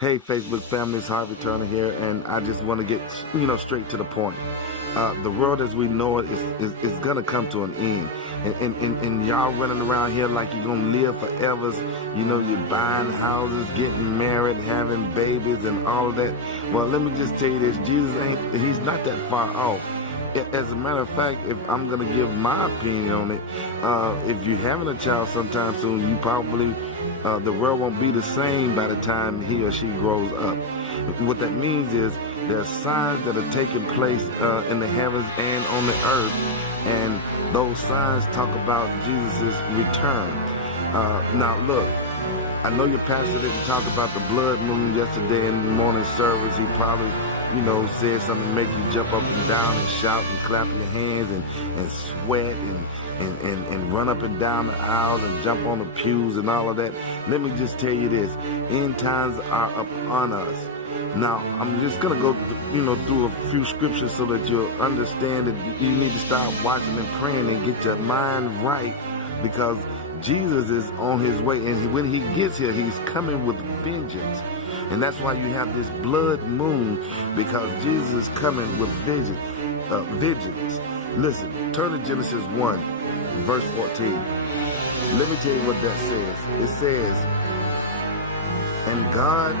Hey, Facebook family, it's Harvey Turner here, and I just want to get, straight to the point. The world as we know it is going to come to an end. And y'all running around here like you're going to live forever. You're buying houses, getting married, having babies, and all of that. Well, let me just tell you this. He's not that far off. As a matter of fact, if I'm going to give my opinion on it, if you're having a child sometime soon, you probably, the world won't be the same by the time he or she grows up. What that means is there's signs that are taking place in the heavens and on the earth, and those signs talk about Jesus' return. Now, look, I know your pastor didn't talk about the blood moon yesterday in the morning service. He probably said something to make you jump up and down and shout and clap your hands and sweat and run up and down the aisles and jump on the pews and all of that. Let me just tell you this. End times are upon us. Now, I'm just going to go, through a few scriptures so that you'll understand that you need to start watching and praying and get your mind right, because Jesus is on his way. And when he gets here, he's coming with vengeance. And that's why you have this blood moon, because Jesus is coming with vengeance. Listen, turn to Genesis 1, verse 14. Let me tell you what that says. It says, "And God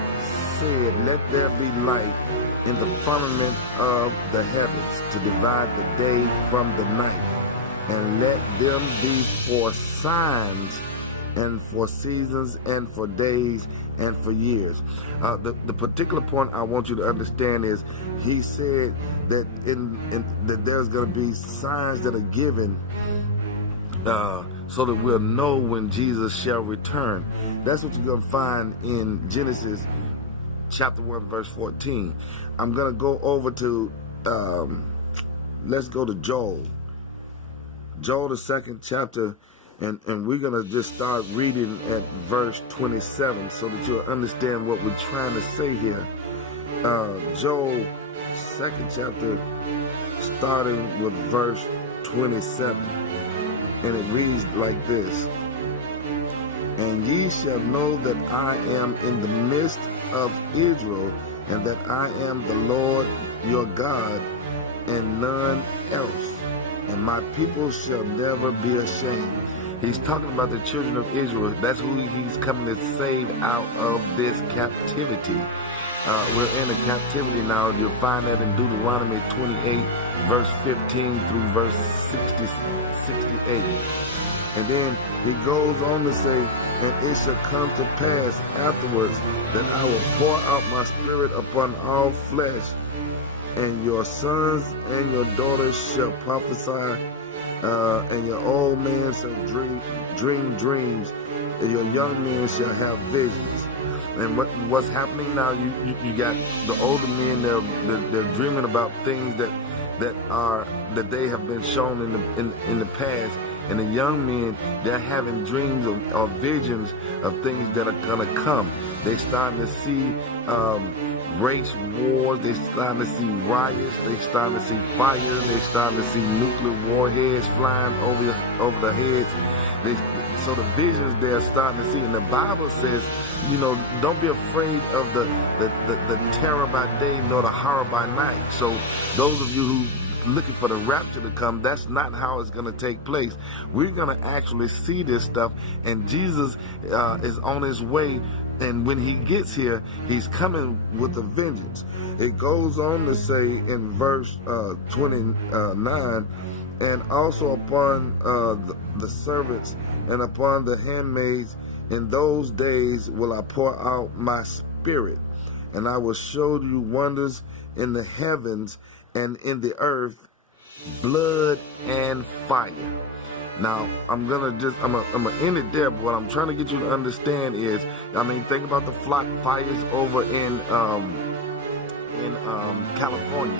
said, let there be light in the firmament of the heavens to divide the day from the night, and let them be for signs and for seasons and for days and for years." The particular point I want you to understand is he said that that there's going to be signs that are given so that we'll know when Jesus shall return. That's what you're going to find in Genesis chapter 1, verse 14. I'm going to go over to, let's go to Joel. Joel, the second chapter, and we're going to just start reading at verse 27 so that you'll understand what we're trying to say here. Joel, second chapter, starting with verse 27. And it reads like this: "And ye shall know that I am in the midst of Israel, and that I am the Lord your God, and none else. And my people shall never be ashamed." He's talking about the children of Israel. That's who he's coming to save out of this captivity. We're in a captivity now. You'll find that in Deuteronomy 28, verse 15 through verse 68. And then he goes on to say, "And it shall come to pass afterwards that I will pour out my spirit upon all flesh, and your sons and your daughters shall prophesy, and your old men shall dream dreams, and your young men shall have visions." And what's happening now? You got the older men. They're dreaming about things that they have been shown in the past, and the young men, they're having dreams or visions of things that are gonna come. They're starting to see race wars. They're starting to see riots. They're starting to see fire. They're starting to see nuclear warheads flying over the heads. So the visions they're starting to see, and the Bible says, don't be afraid of the terror by day nor the horror by night. So those of you who looking for the rapture to come, that's not how it's going to take place. We're going to actually see this stuff, and Jesus is on his way. And when he gets here, he's coming with a vengeance. It goes on to say in verse 29, "And also upon the servants and upon the handmaids in those days will I pour out my spirit, and I will show you wonders in the heavens and in the earth, blood and fire." Now, I'm gonna end it there, but what I'm trying to get you to understand is, think about the flock fires over in California.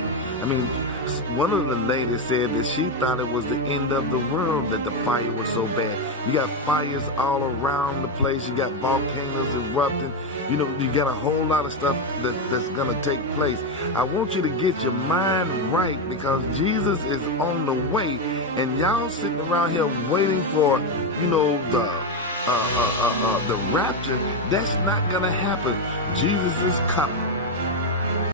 One of the ladies said that she thought it was the end of the world that the fire was so bad. You got fires all around the place. You got volcanoes erupting. You got a whole lot of stuff that's going to take place. I want you to get your mind right, because Jesus is on the way, and y'all sitting around here waiting for, the rapture, that's not going to happen. Jesus is coming.